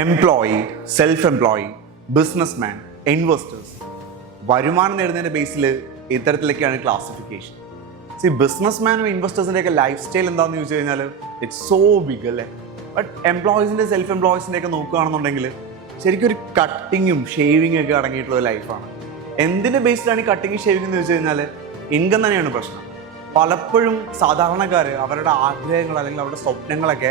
Employee, self employee, businessman, investors. വരുമാനം നേടുന്നതിൻ്റെ ബേസിൽ ഇത്തരത്തിലൊക്കെയാണ് classification. ബിസിനസ്മാനും ഇൻവെസ്റ്റേഴ്സിൻ്റെ ഒക്കെ life style എന്താണെന്ന് ചോദിച്ചു കഴിഞ്ഞാൽ ഇറ്റ്സ് സോ ബിഗ് അല്ലേ. ബട്ട് എംപ്ലോയീസിൻ്റെ സെൽഫ് എംപ്ലോയീസിൻ്റെ ഒക്കെ നോക്കുകയാണെന്നുണ്ടെങ്കിൽ ശരിക്കും ഒരു കട്ടിങ്ങും ഷേവിങ്ങും ഒക്കെ അടങ്ങിയിട്ടുള്ള ഒരു ലൈഫാണ്. എന്തിൻ്റെ ബേസിലാണ് ഈ കട്ടിങ് ഷേവിംഗ് എന്ന് ചോദിച്ചു കഴിഞ്ഞാൽ ഇൻകം തന്നെയാണ് പ്രശ്നം. പലപ്പോഴും സാധാരണക്കാർ അവരുടെ ആഗ്രഹങ്ങൾ അല്ലെങ്കിൽ അവരുടെ സ്വപ്നങ്ങളൊക്കെ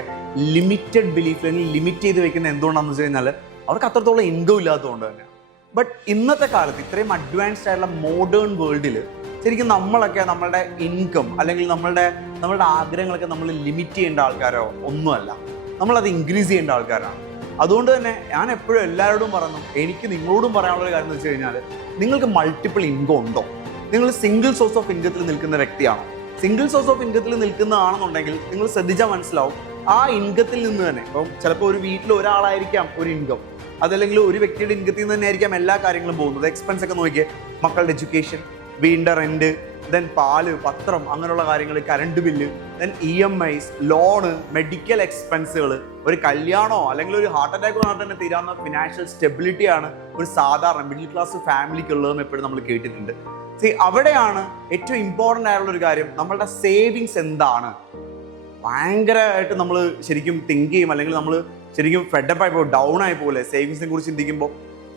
ലിമിറ്റഡ് ബിലീഫ് അല്ലെങ്കിൽ ലിമിറ്റ് ചെയ്ത് വെക്കുന്നത് എന്തുകൊണ്ടാണെന്ന് വെച്ച് കഴിഞ്ഞാൽ അവർക്ക് അത്രത്തോളം ഇൻകം ഇല്ലാത്തതുകൊണ്ട് തന്നെ. ബട്ട് ഇന്നത്തെ കാലത്ത് ഇത്രയും അഡ്വാൻസ്ഡ് ആയിട്ടുള്ള മോഡേൺ വേൾഡിൽ ശരിക്കും നമ്മളൊക്കെ നമ്മളുടെ ഇൻകം അല്ലെങ്കിൽ നമ്മളുടെ ആഗ്രഹങ്ങളൊക്കെ നമ്മൾ ലിമിറ്റ് ചെയ്യേണ്ട ആൾക്കാരോ ഒന്നുമല്ല, നമ്മളത് ഇൻക്രീസ് ചെയ്യേണ്ട ആൾക്കാരാണ്. അതുകൊണ്ട് തന്നെ ഞാൻ എപ്പോഴും എല്ലാവരോടും പറഞ്ഞു, എനിക്ക് നിങ്ങളോടും പറയാനുള്ള കാര്യം എന്ന് വെച്ച് കഴിഞ്ഞാൽ നിങ്ങൾക്ക് മൾട്ടിപ്പിൾ ഇൻകം ഉണ്ടോ? നിങ്ങൾ സിംഗിൾ സോഴ്സ് ഓഫ് ഇൻകത്തിൽ നിൽക്കുന്ന വ്യക്തിയാണോ? സിംഗിൾ സോഴ്സ് ഓഫ് ഇൻകത്തിൽ നിൽക്കുന്നതാണെന്നുണ്ടെങ്കിൽ നിങ്ങൾ ശ്രദ്ധിച്ചാൽ മനസ്സിലാവും ആ ഇൻകത്തിൽ നിന്ന് തന്നെ. ഇപ്പം ചിലപ്പോൾ ഒരു വീട്ടിൽ ഒരാളായിരിക്കാം ഒരു ഇൻകം, അതല്ലെങ്കിൽ ഒരു വ്യക്തിയുടെ ഇൻകത്തിൽ നിന്ന് തന്നെ ആയിരിക്കാം എല്ലാ കാര്യങ്ങളും പോകുന്നത്. എക്സ്പെൻസ് ഒക്കെ നോക്കിയേ, മക്കളുടെ എഡ്യൂക്കേഷൻ, വീടിൻ്റെ റെന്റ്, ദെൻ പാല്, പത്രം, അങ്ങനെയുള്ള കാര്യങ്ങൾ, current bill, then EMIs, loan, medical എക്സ്പെൻസുകൾ, ഒരു കല്യാണമോ അല്ലെങ്കിൽ ഒരു ഹാർട്ട് അറ്റാക്ക് വന്നാൽ തന്നെ തീരാവുന്ന ഫിനാൻഷ്യൽ സ്റ്റെബിലിറ്റിയാണ് ഒരു സാധാരണ മിഡിൽ ക്ലാസ് ഫാമിലിക്ക് ഉള്ളതെന്ന് എപ്പോഴും നമ്മൾ കേട്ടിട്ടുണ്ട്. അവിടെയാണ് ഏറ്റവും ഇമ്പോർട്ടൻ്റ് ആയിട്ടുള്ള ഒരു കാര്യം, നമ്മളുടെ സേവിങ്സ് എന്താണ്. ഭയങ്കരമായിട്ട് നമ്മൾ ശരിക്കും തിങ്ക് ചെയ്യും, അല്ലെങ്കിൽ നമ്മൾ ശരിക്കും ഫെഡപ്പ് ആയി പോകും, ഡൗൺ ആയി പോലെ സേവിങ്സിനെ കുറിച്ച് ചിന്തിക്കുമ്പോൾ.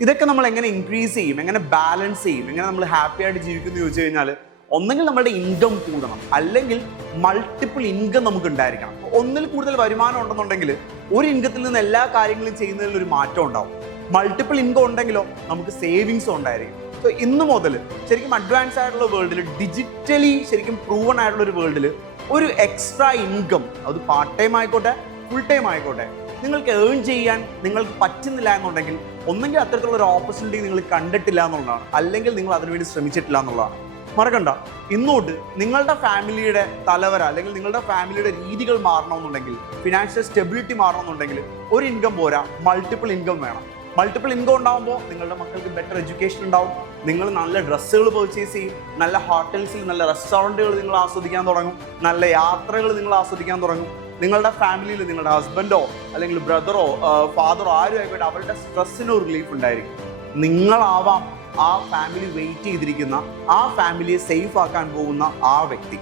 ഇതൊക്കെ നമ്മൾ എങ്ങനെ ഇൻക്രീസ് ചെയ്യും, എങ്ങനെ ബാലൻസ് ചെയ്യും, എങ്ങനെ നമ്മൾ ഹാപ്പി ആയിട്ട് ജീവിക്കുമെന്ന് ചോദിച്ചു കഴിഞ്ഞാൽ ഒന്നെങ്കിൽ നമ്മുടെ ഇൻകം കൂടണം, അല്ലെങ്കിൽ മൾട്ടിപ്പിൾ ഇൻകം നമുക്ക് ഉണ്ടായിരിക്കണം. ഒന്നിൽ കൂടുതൽ വരുമാനം ഉണ്ടെന്നുണ്ടെങ്കിൽ ഒരു ഇൻകത്തിൽ നിന്ന് എല്ലാ കാര്യങ്ങളും ചെയ്യുന്നതിൽ ഒരു മാറ്റം ഉണ്ടാവും. മൾട്ടിപ്പിൾ ഇൻകം ഉണ്ടെങ്കിലോ നമുക്ക് സേവിങ്സും ഉണ്ടായിരിക്കും. സോ ഇന്ന് മുതൽ ശരിക്കും അഡ്വാൻസ് ആയിട്ടുള്ള വേൾഡിൽ, ഡിജിറ്റലി ശരിക്കും പ്രൂവൺ ആയിട്ടുള്ള ഒരു വേൾഡിൽ ഒരു എക്സ്ട്രാ ഇൻകം, അത് പാർട്ട് ടൈം ആയിക്കോട്ടെ ഫുൾ ടൈം ആയിക്കോട്ടെ, നിങ്ങൾക്ക് ഏൺ ചെയ്യാൻ നിങ്ങൾക്ക് പറ്റുന്നില്ല എന്നുണ്ടെങ്കിൽ ഒന്നെങ്കിൽ അത്തരത്തിലുള്ള ഒരു ഓപ്പർച്യൂണിറ്റി നിങ്ങൾ കണ്ടിട്ടില്ല എന്നുള്ളതാണ്, അല്ലെങ്കിൽ നിങ്ങൾ അതിനുവേണ്ടി ശ്രമിച്ചിട്ടില്ല എന്നുള്ളതാണ്. മറക്കണ്ട, ഇന്നോട്ട് നിങ്ങളുടെ ഫാമിലിയുടെ തലവര അല്ലെങ്കിൽ നിങ്ങളുടെ ഫാമിലിയുടെ രീതികൾ മാറണമെന്നുണ്ടെങ്കിൽ, ഫിനാൻഷ്യൽ സ്റ്റെബിലിറ്റി മാറണമെന്നുണ്ടെങ്കിൽ ഒരു ഇൻകം പോരാ, മൾട്ടിപ്പിൾ ഇൻകം വേണം. മൾട്ടിപ്പിൾ ഇൻകം ഉണ്ടാകുമ്പോൾ നിങ്ങളുടെ മക്കൾക്ക് ബെറ്റർ എഡ്യൂക്കേഷൻ ഉണ്ടാവും, നിങ്ങൾ നല്ല ഡ്രസ്സുകൾ പർച്ചേസ് ചെയ്യും, നല്ല ഹോട്ടൽസിൽ നല്ല റെസ്റ്റോറൻറ്റുകൾ നിങ്ങൾ ആസ്വദിക്കാൻ തുടങ്ങും, നല്ല യാത്രകൾ നിങ്ങൾ ആസ്വദിക്കാൻ തുടങ്ങും. നിങ്ങളുടെ ഫാമിലിയിൽ നിങ്ങളുടെ ഹസ്ബൻഡോ അല്ലെങ്കിൽ ബ്രദറോ ഫാദറോ ആരും ആയിക്കോട്ടെ, അവരുടെ സ്ട്രെസ്സിന് ഒരു റിലീഫ് ഉണ്ടായിരിക്കും. നിങ്ങളാവാം ആ ഫാമിലി വെയിറ്റ് ചെയ്തിരിക്കുന്ന, ആ ഫാമിലിയെ സേഫ് ആക്കാൻ പോകുന്ന ആ വ്യക്തി.